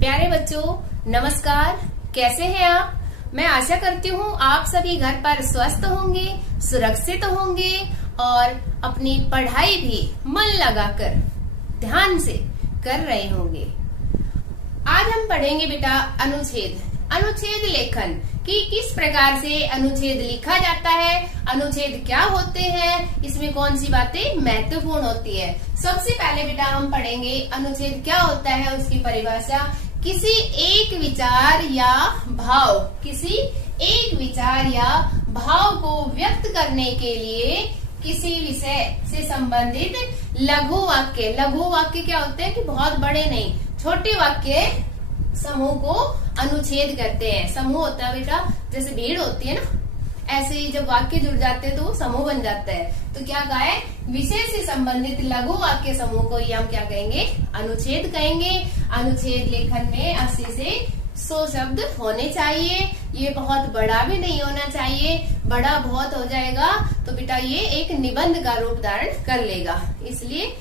प्यारे बच्चों, नमस्कार। कैसे हैं आप? मैं आशा करती हूँ आप सभी घर पर स्वस्थ होंगे, सुरक्षित होंगे और अपनी पढ़ाई भी मन लगाकर ध्यान से कर रहे होंगे। आज हम पढ़ेंगे बेटा अनुच्छेद लेखन कि किस प्रकार से अनुच्छेद लिखा जाता है, अनुच्छेद क्या होते हैं, इसमें कौन सी बातें महत्वपूर्ण होती है। सबसे पहले बेटा हम पढ़ेंगे अनुच्छेद क्या होता है, उसकी परिभाषा। किसी एक विचार या भाव को व्यक्त करने के लिए किसी विषय से संबंधित लघु वाक्य क्या होते हैं कि बहुत बड़े नहीं, छोटे वाक्य समूह को अनुच्छेद कहते हैं। समूह होता है बेटा, जैसे भीड़ होती है ना, ऐसे ही जब वाक्य जुड़ जाते हैं तो वो समूह बन जाता है। तो क्या कहा है, विषय से संबंधित लघु वाक्य समूह को ही हम क्या कहेंगे, अनुच्छेद कहेंगे। अनुच्छेद लेखन में 80 से 100 शब्द होने चाहिए। ये बहुत बड़ा भी नहीं होना चाहिए, बड़ा बहुत हो जाएगा तो बेटा ये एक निबंध का रूप धारण कर लेगा। इसलिए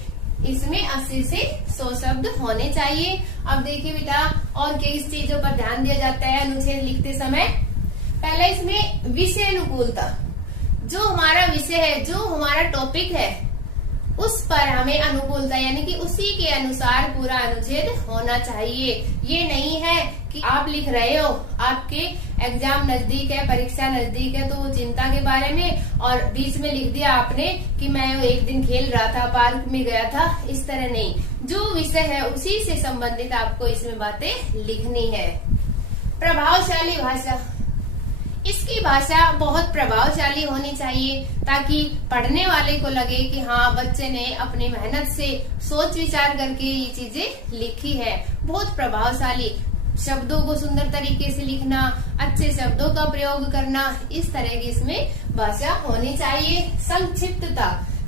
इसमें 80 से 100 शब्द होने चाहिए। अब देखिए बेटा और किस चीजों पर ध्यान दिया जाता है अनुच्छेद लिखते समय। पहले इसमें विषय अनुकूलता, जो हमारा विषय है, जो हमारा टॉपिक है, उस पर हमें अनुकूलता यानी कि उसी के अनुसार पूरा अनुच्छेद होना चाहिए। ये नहीं है कि आप लिख रहे हो, आपके एग्जाम नजदीक है, परीक्षा नजदीक है, तो वो चिंता के बारे में और बीच में लिख दिया आपने कि मैं एक दिन खेल रहा था, पार्क में गया था, इस तरह नहीं। जो विषय है उसी से संबंधित आपको इसमें बातें लिखनी है। प्रभावशाली भाषा, इसकी भाषा बहुत प्रभावशाली होनी चाहिए ताकि पढ़ने वाले को लगे कि हाँ, बच्चे ने अपनी मेहनत से सोच विचार करके ये चीजें लिखी है। बहुत प्रभावशाली, शब्दों को सुंदर तरीके से लिखना, अच्छे शब्दों का प्रयोग करना, इस तरह की इसमें भाषा होनी चाहिए।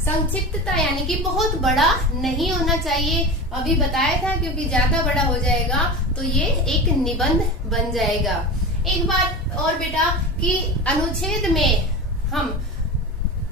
संक्षिप्तता यानी कि बहुत बड़ा नहीं होना चाहिए, अभी बताया था, क्योंकि ज्यादा बड़ा हो जाएगा तो ये एक निबंध बन जाएगा। एक बात और बेटा कि अनुच्छेद में हम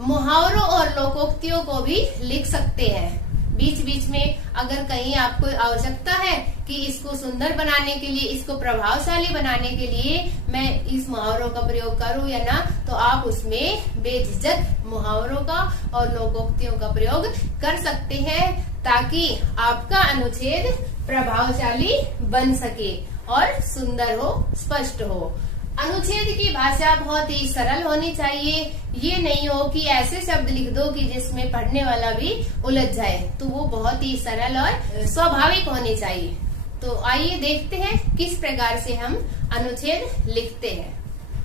मुहावरों और लोकोक्तियों को भी लिख सकते हैं। बीच बीच में अगर कहीं आपको आवश्यकता है कि इसको सुंदर बनाने के लिए, इसको प्रभावशाली बनाने के लिए मैं इस मुहावरों का प्रयोग करूं या ना, तो आप उसमें बेझिझक मुहावरों का और लोकोक्तियों का प्रयोग कर सकते हैं ताकि आपका अनुच्छेद प्रभावशाली बन सके और सुंदर हो, स्पष्ट हो। अनुच्छेद की भाषा बहुत ही सरल होनी चाहिए। ये नहीं हो कि ऐसे शब्द लिख दो कि जिसमें पढ़ने वाला भी उलझ जाए, तो वो बहुत ही सरल और स्वाभाविक होनी चाहिए। तो आइए देखते हैं किस प्रकार से हम अनुच्छेद लिखते हैं।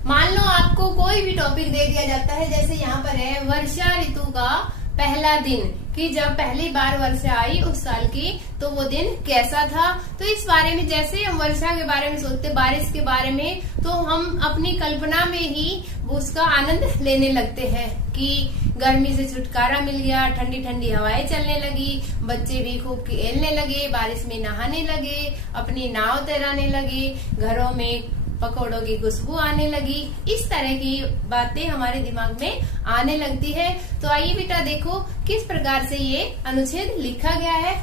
मान लो आपको कोई भी टॉपिक दे दिया जाता है, जैसे यहाँ पर है वर्षा ऋतु का पहला दिन, कि जब पहली बार वर्षा आई उस साल की, तो वो दिन कैसा था। तो इस बारे में, जैसे हम वर्षा के बारे में सोचते, बारिश के बारे में, तो हम अपनी कल्पना में ही उसका आनंद लेने लगते हैं कि गर्मी से छुटकारा मिल गया, ठंडी ठंडी हवाएं चलने लगी, बच्चे भी खूब खेलने लगे, बारिश में नहाने लगे, अपनी नाव तैराने लगे, घरों में पकौड़ों की खुशबू आने लगी। इस तरह की बातें हमारे दिमाग में आने लगती है। तो आइए बेटा देखो किस प्रकार से ये अनुच्छेद लिखा गया है।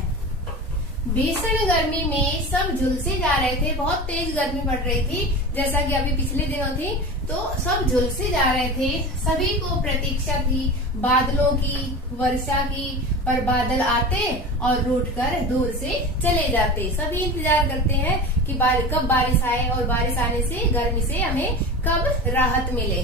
भीषण गर्मी में सब झुलसे जा रहे थे, बहुत तेज गर्मी पड़ रही थी, जैसा कि अभी पिछले दिनों थी, तो सब झुलसे जा रहे थे। सभी को प्रतीक्षा थी बादलों की, वर्षा की, पर बादल आते और रूठकर दूर से चले जाते। सभी इंतजार करते हैं कि कब बारिश आए और बारिश आने से, गर्मी से हमें कब राहत मिले।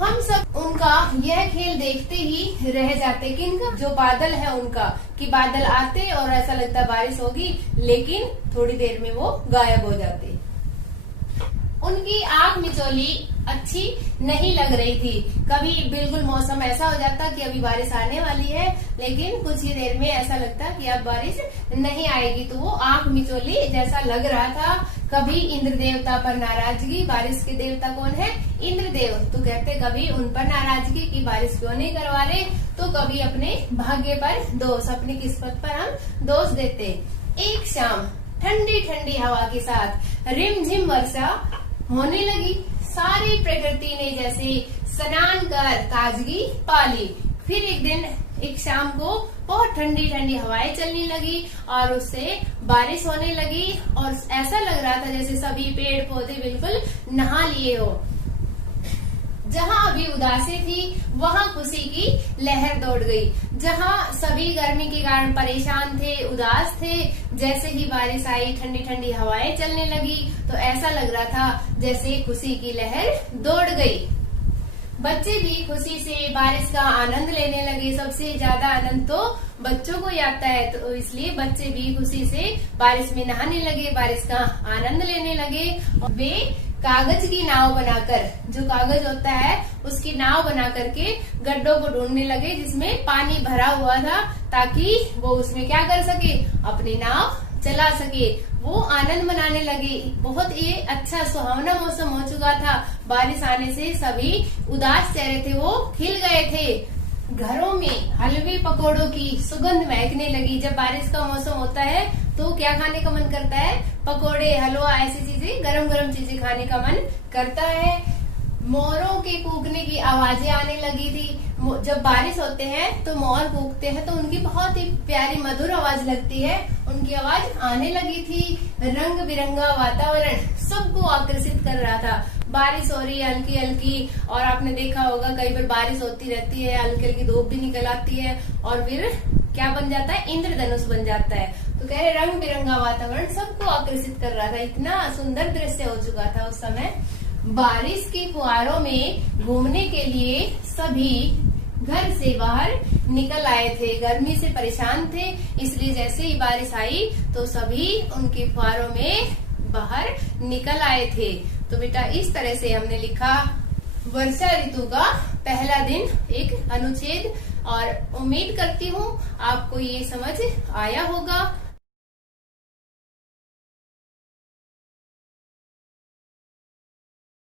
हम सब उनका यह खेल देखते ही रह जाते, किनका, जो बादल है उनका, कि बादल आते और ऐसा लगता बारिश होगी, लेकिन थोड़ी देर में वो गायब हो जाते। उनकी आंख मिचौली अच्छी नहीं लग रही थी। कभी बिल्कुल मौसम ऐसा हो जाता कि अभी बारिश आने वाली है, लेकिन कुछ ही देर में ऐसा लगता कि अब बारिश नहीं आएगी, तो वो आंख मिचौली जैसा लग रहा था। कभी इंद्र देवता पर नाराजगी, बारिश के देवता कौन है, इंद्रदेव, तो कहते कभी उन पर नाराजगी की बारिश क्यों नहीं करवा रहे, तो कभी अपने भाग्य पर दोष, अपनी किस्मत पर हम दोष देते। एक शाम ठंडी ठंडी हवा के साथ रिमझिम वर्षा होने लगी। सारी प्रकृति ने जैसे स्नान कर ताजगी पाली। फिर एक दिन एक शाम को बहुत ठंडी ठंडी हवाएं चलने लगी और उससे बारिश होने लगी और ऐसा लग रहा था जैसे सभी पेड़ पौधे बिल्कुल नहा लिए हो। जहां अभी उदासी थी वहां खुशी की लहर दौड़ गई। जहां सभी गर्मी के कारण परेशान थे, उदास थे, जैसे ही बारिश आई, ठंडी ठंडी हवाएं चलने लगी तो ऐसा लग रहा था जैसे खुशी की लहर दौड़ गई। बच्चे भी खुशी से बारिश का आनंद लेने लगे। सबसे ज्यादा आनंद तो बच्चों को ही आता है, तो इसलिए बच्चे भी खुशी से बारिश में नहाने लगे, बारिश का आनंद लेने लगे। वे कागज की नाव बनाकर, जो कागज होता है उसकी नाव बना करके गड्ढों को ढूंढने लगे जिसमें पानी भरा हुआ था, ताकि वो उसमें क्या कर सके, अपनी नाव चला सके। वो आनंद मनाने लगे। बहुत ये अच्छा सुहावना मौसम हो चुका था। बारिश आने से सभी उदास चेहरे थे वो खिल गए थे। घरों में हलवे पकौड़ों की सुगंध महकने लगी। जब बारिश का मौसम होता है तो क्या खाने का मन करता है, पकौड़े, हलवा, ऐसी चीजें, गरम गरम चीजें खाने का मन करता है। मोरों के कूकने की आवाजें आने लगी थी। जब बारिश होते हैं तो मोर कूकते हैं तो उनकी बहुत ही प्यारी मधुर आवाज लगती है, उनकी आवाज आने लगी थी। रंग बिरंगा वातावरण सबको आकर्षित कर रहा था। बारिश हो रही है हल्की हल्की, और आपने देखा होगा कई बार बारिश होती रहती है, हल्की हल्की धूप भी निकल आती है और फिर क्या बन जाता है, इंद्रधनुष बन जाता है। तो कह रहे रंग बिरंगा वातावरण सबको आकर्षित कर रहा था। इतना सुंदर दृश्य हो चुका था उस समय। बारिश की फुहारों में घूमने के लिए सभी घर से बाहर निकल आए थे। गर्मी से परेशान थे, इसलिए जैसे ही बारिश आई तो सभी उनकी फुहारों में बाहर निकल आए थे। तो बेटा इस तरह से हमने लिखा वर्षा ऋतु का पहला दिन, एक अनुच्छेद, और उम्मीद करती हूँ आपको ये समझ आया होगा।